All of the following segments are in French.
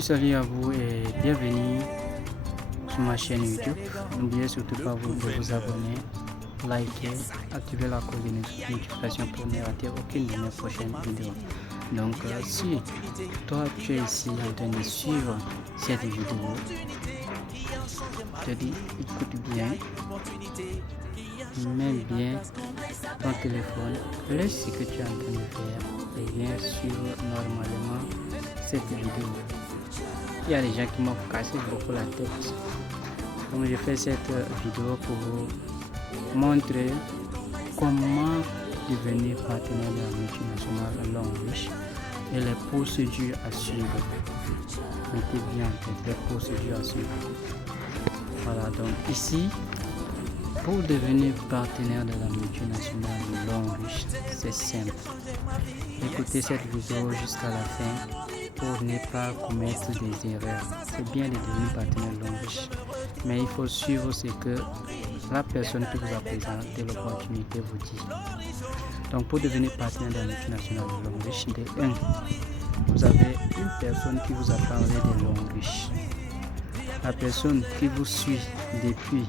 Salut à vous et bienvenue sur ma chaîne YouTube. N'oubliez surtout pas de vous abonner, liker, activer la cloche de notification pour ne rater aucune de mes prochaines vidéos. Donc si toi tu es ici en train de suivre cette vidéo, je te dis écoute bien, mets bien ton téléphone, laisse ce que tu es en train de faire et viens suivre normalement cette vidéo. Il y a des gens qui m'ont cassé beaucoup la tête. Donc je fais cette vidéo pour vous montrer comment devenir partenaire de la multinationale Longrich et les procédures à suivre. Mettez bien en tête les procédures à suivre. Voilà, donc ici, pour devenir partenaire de la multinationale Longrich, c'est simple. Écoutez cette vidéo jusqu'à la fin pour ne pas commettre des erreurs. C'est bien de devenir partenaire Longrich, mais il faut suivre ce que la personne qui vous a présenté l'opportunité vous dit. Donc pour devenir partenaire de la multinationale Longrich, de 1, vous avez une personne qui vous a parlé de Longrich. La personne qui vous suit depuis,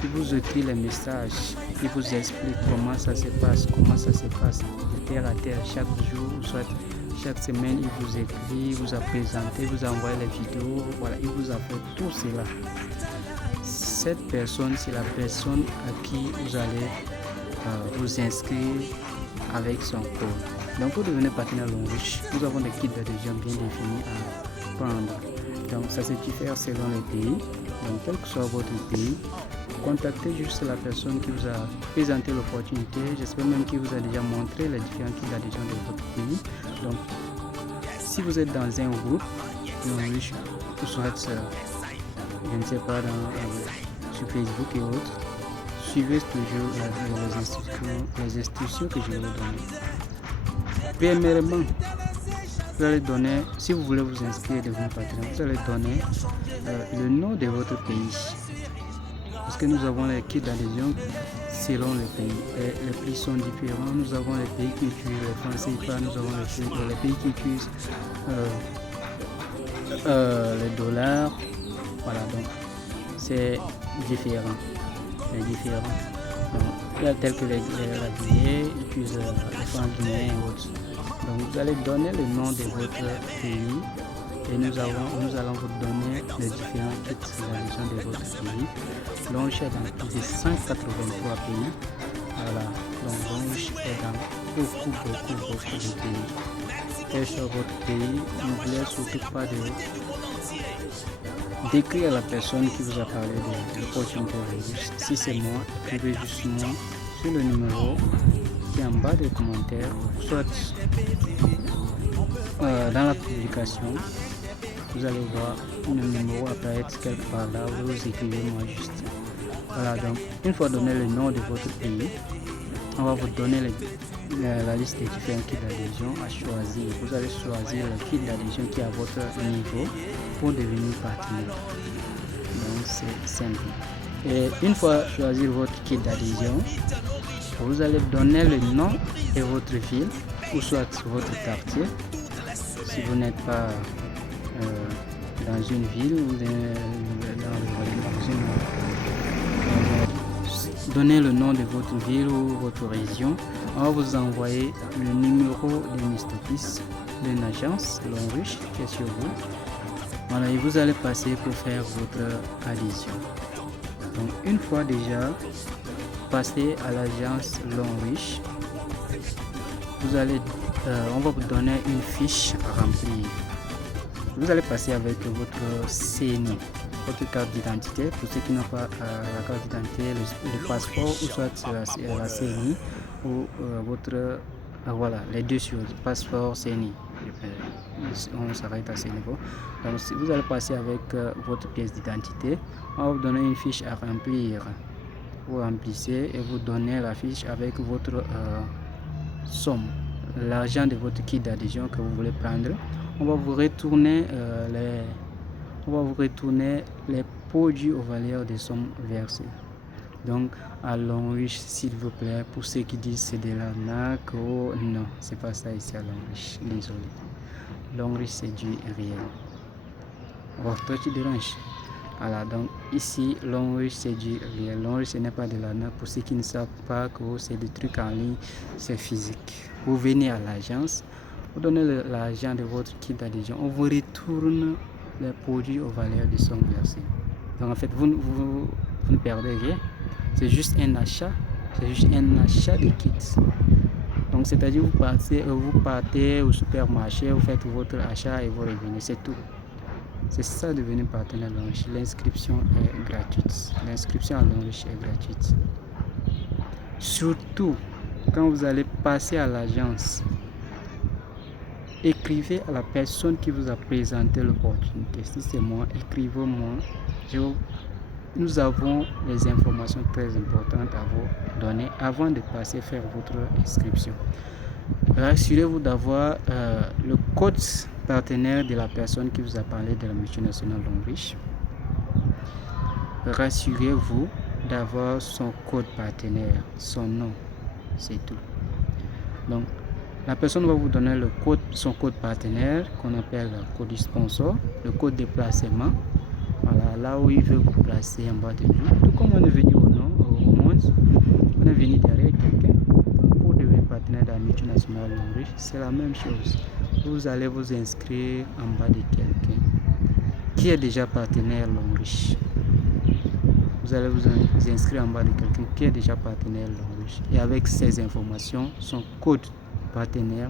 qui vous écrit les messages, qui vous explique comment ça se passe, de terre à terre, chaque jour, soit chaque semaine, il vous écrit, il vous a présenté, vous a envoyé les vidéos, voilà, il vous a fait tout cela. Cette personne, c'est la personne à qui vous allez vous inscrire avec son code. Donc pour devenir partenaire Longrich, nous avons des kits d'adhésion bien définis à prendre. Donc ça se diffère selon les pays. Donc quel que soit votre pays, contactez juste la personne qui vous a présenté l'opportunité. J'espère même qu'il vous a déjà montré les différents kits d'adhésion de votre pays. Donc si vous êtes dans un groupe Longrich, ou soit je ne sais pas sur Facebook et autres, suivez toujours les instructions que je vais vous donner. Premièrement, vous allez donner, si vous voulez vous inscrire et devenir partenaire, vous allez donner le nom de votre pays. Parce que nous avons les kits d'adhésion selon les pays. Et les prix sont différents. Nous avons les pays qui utilisent les francs CFA, nous avons les pays qui utilisent les dollars. Voilà, donc c'est différent. Donc, il y a tel que les Guinéens utilisent les francs guinéens et autres. Donc vous allez donner le nom de votre pays et nous allons vous donner les différents kits d'adhésion de votre pays. Longrich est dans plus de 183 pays. Voilà, donc Longrich est dans beaucoup de pays. Et sur votre pays, n'oubliez surtout pas d'écrire à la personne qui vous a parlé de l'opportunité. Si c'est moi, écrivez juste moi sur le numéro qui est en bas des commentaires, soit dans la publication. Vous allez voir le numéro apparaître quelque part là, vous écrivez moi juste. Voilà, donc une fois donné le nom de votre pays, on va vous donner la liste des différents kits d'adhésion à choisir. Vous allez choisir le kit d'adhésion qui est à votre niveau pour devenir partenaire. Donc c'est simple. Et une fois choisi votre kit d'adhésion, vous allez donner le nom de votre ville ou soit votre quartier. Si vous n'êtes pas dans une ville ou donnez le nom de votre ville ou votre région. On va vous envoyer le numéro de Mistopis, d'une agence Longrich qui est sur vous. Voilà, et vous allez passer pour faire votre adhésion. Donc une fois déjà passé à l'agence Longrich, vous allez on va vous donner une fiche à remplir. Vous allez passer avec votre CNI, votre carte d'identité. Pour ceux qui n'ont pas la carte d'identité, le passeport ou soit la CNI ou votre voilà, les deux choses, passeport, CNI. On s'arrête à ce niveau. Donc si vous allez passer avec votre pièce d'identité, on va vous donner une fiche à remplir. Vous remplissez et vous donnez la fiche avec votre somme, l'argent de votre kit d'adhésion que vous voulez prendre. On va vous retourner les produits aux valeurs des sommes versées. Donc, à Longreach, s'il vous plaît, pour ceux qui disent c'est de l'arnaque, oh non, c'est pas ça ici à Longreach, désolé. Longreach, c'est du réel. Oh, toi tu déranges. Voilà, donc ici, Longreach, c'est du réel. Longreach, ce n'est pas de l'arnaque. Pour ceux qui ne savent pas que c'est des trucs en ligne, c'est physique. Vous venez à l'agence, vous donnez l'argent de votre kit d'adhésion, on vous retourne les produits aux valeurs de son versé. Donc en fait, vous ne perdez rien. C'est juste un achat. C'est juste un achat de kit. Donc c'est-à-dire vous partez au supermarché, vous faites votre achat et vous revenez. C'est tout. C'est ça devenir partenaire Longreach. L'inscription est gratuite. L'inscription à Longreach est gratuite. Surtout quand vous allez passer à l'agence, écrivez à la personne qui vous a présenté l'opportunité. Si c'est moi, écrivez-moi. Nous avons les informations très importantes à vous donner avant de passer faire votre inscription. Rassurez-vous d'avoir le code partenaire de la personne qui vous a parlé de la multinationale Longreach. Rassurez-vous d'avoir son code partenaire, son nom, c'est tout. Donc, la personne va vous donner son code partenaire qu'on appelle le code sponsor, le code de placement. Voilà, là où il veut vous placer en bas de lui. Tout comme on est venu au monde, on est venu derrière quelqu'un. Pour devenir partenaire de la multinationale Longreach, c'est la même chose. Vous allez vous inscrire en bas de quelqu'un qui est déjà partenaire Longreach. Vous allez vous inscrire en bas de quelqu'un qui est déjà partenaire Longreach. Et avec ces informations, son code partenaire,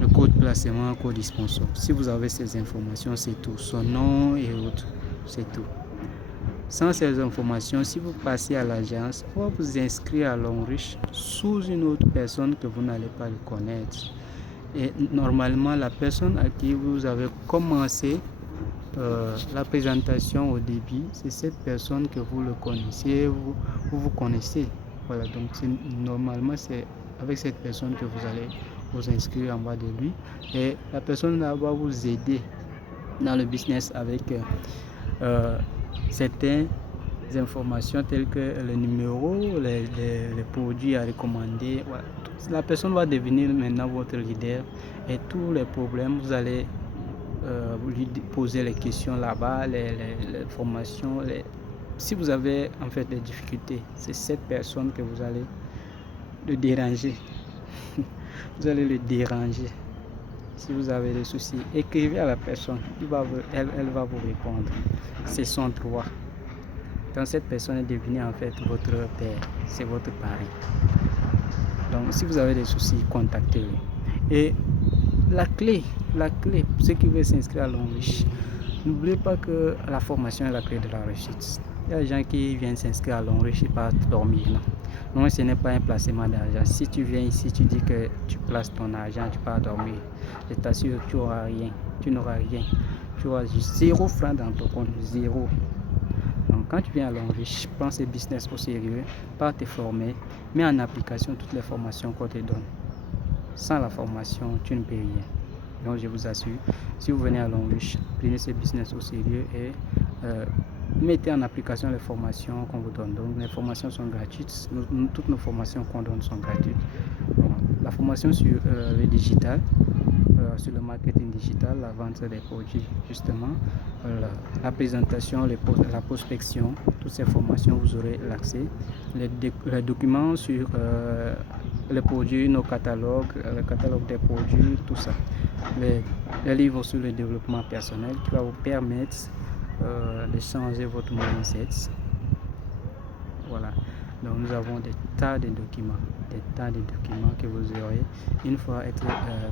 le code placement, code sponsor. Si vous avez ces informations, c'est tout. Son nom et autres, c'est tout. Sans ces informations, si vous passez à l'agence, on va vous inscrire à Longreach sous une autre personne que vous n'allez pas le connaître. Et normalement, la personne à qui vous avez commencé la présentation au début, c'est cette personne que vous le connaissez, vous connaissez. Voilà, donc normalement, c'est avec cette personne que vous allez vous inscrire en bas de lui. Et la personne va vous aider dans le business avec certaines informations telles que le numéro, les produits à recommander. Voilà. La personne va devenir maintenant votre leader et tous les problèmes, vous allez lui poser les questions là-bas, les formations. Si vous avez en fait des difficultés, c'est cette personne que vous allez le déranger. Vous allez le déranger. Si vous avez des soucis, écrivez à la personne, elle va vous répondre. C'est son droit. Donc cette personne est devenue en fait votre père, c'est votre parent. Donc si vous avez des soucis, contactez-le. Et la clé, pour ceux qui veulent s'inscrire à Longreach, n'oubliez pas que la formation est la clé de la réussite. Il y a des gens qui viennent s'inscrire à Longreach et partent dormir. Non, ce n'est pas un placement d'argent. Si tu viens ici, tu dis que tu places ton argent, tu pars dormir. Je t'assure, tu n'auras rien. Tu n'auras rien. Tu auras juste 0 francs dans ton compte. 0. Donc quand tu viens à Longreach, prends ce business au sérieux, pars te former, mets en application toutes les formations qu'on te donne. Sans la formation, tu ne peux rien. Donc je vous assure, si vous venez à Longreach, prenez ce business au sérieux et mettez en application les formations qu'on vous donne. Donc les formations sont gratuites. Toutes nos formations qu'on donne sont gratuites. Bon, la formation sur le digital, sur le marketing digital, la vente des produits justement, la présentation, la prospection, toutes ces formations, vous aurez l'accès. Les documents sur les produits, nos catalogues, le catalogue des produits, tout ça. Les livres sur le développement personnel qui va vous permettre de changer votre mindset. Voilà. Donc nous avons des tas de documents que vous aurez une fois être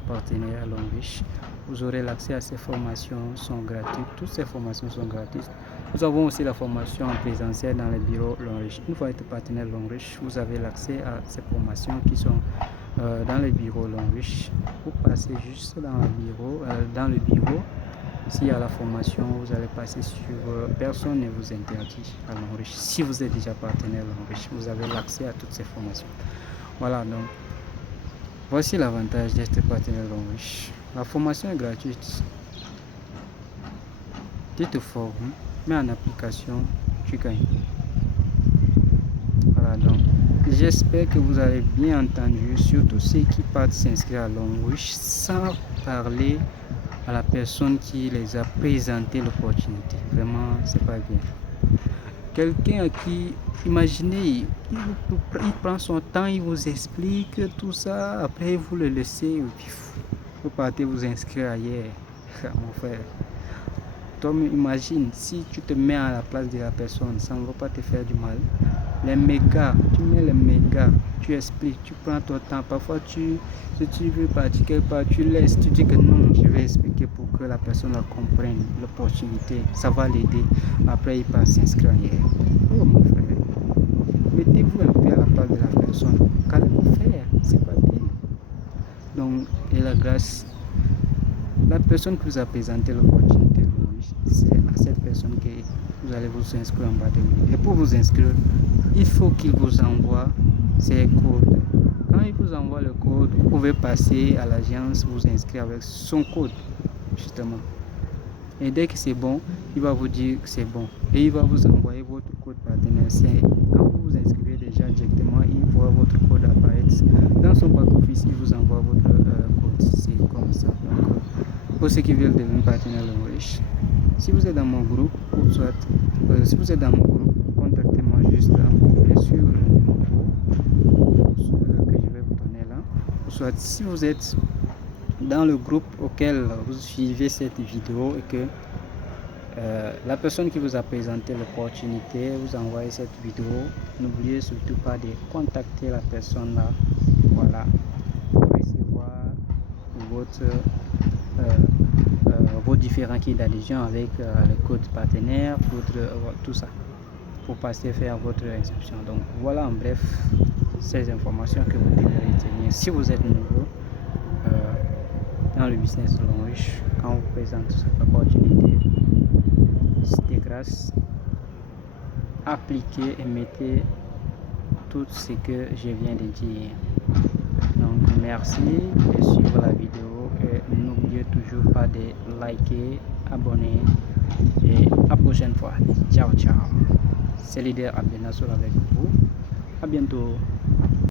partenaire à Longreach. Vous aurez l'accès à ces formations, sont gratuites. Toutes ces formations sont gratuites. Nous avons aussi la formation en présentiel dans les bureaux Longreach. Une fois être partenaire Longreach, vous avez l'accès à ces formations qui sont dans les bureaux Longreach. Vous passez juste dans le bureau. S'il y a la formation, vous allez passer sur personne ne vous interdit à Longreach. Si vous êtes déjà partenaire Longreach, vous avez l'accès à toutes ces formations. Voilà, donc voici l'avantage d'être partenaire Longreach. La formation est gratuite. Tu te formes, mets en application, tu gagnes. J'espère que vous avez bien entendu, surtout ceux qui partent s'inscrire à Longreach sans parler à la personne qui les a présenté l'opportunité. Vraiment, c'est pas bien. Quelqu'un à qui, imaginez, il prend son temps, il vous explique tout ça, après vous le laissez, et puis vous partez vous inscrire ailleurs. Mon frère, toi, imagine, si tu te mets à la place de la personne, ça ne va pas te faire du mal. Les mégas, tu mets les mégas, tu expliques, tu prends ton temps. Parfois, si tu veux partir quelque part, tu laisses, tu dis que non, je vais expliquer pour que la personne la comprenne, l'opportunité, ça va l'aider. Après, il passe s'inscrire ailleurs. Oh mon frère, mettez-vous un peu à la place de la personne. Qu'allez-vous faire? C'est pas bien. Donc, et la grâce, la personne qui vous a présenté l'opportunité, c'est à cette personne que vous allez vous inscrire en bas de lui. Et pour vous inscrire, il faut qu'il vous envoie ses codes. Quand il vous envoie le code, vous pouvez passer à l'agence, vous inscrire avec son code, justement. Et dès que c'est bon, il va vous dire que c'est bon. Et il va vous envoyer votre code partenaire. Quand vous vous inscrivez déjà directement, il voit votre code apparaître. Dans son back-office, il vous envoie votre code. C'est comme ça. Donc, pour ceux qui veulent devenir partenaire Longreach, si vous êtes dans mon groupe, ou soit si vous êtes dans mon groupe, contactez-moi juste sur le numéro que je vais vous donner là. Ou soit si vous êtes dans le groupe auquel vous suivez cette vidéo et que la personne qui vous a présenté l'opportunité vous envoie cette vidéo, n'oubliez surtout pas de contacter la personne là. Voilà, pour recevoir vos différents kits d'adhésion avec le code partenaire, tout ça, pour passer faire votre inscription. Donc voilà en bref ces informations que vous devez retenir si vous êtes nouveau dans le business de Longreach. Quand on vous présente cette opportunité, de grâce, appliquez et mettez tout ce que je viens de dire. Donc merci de suivre la vidéo et n'oubliez toujours pas de liker, abonner et à la prochaine fois. Ciao ciao, c'est leader Abdel Nassour avec vous. À bientôt.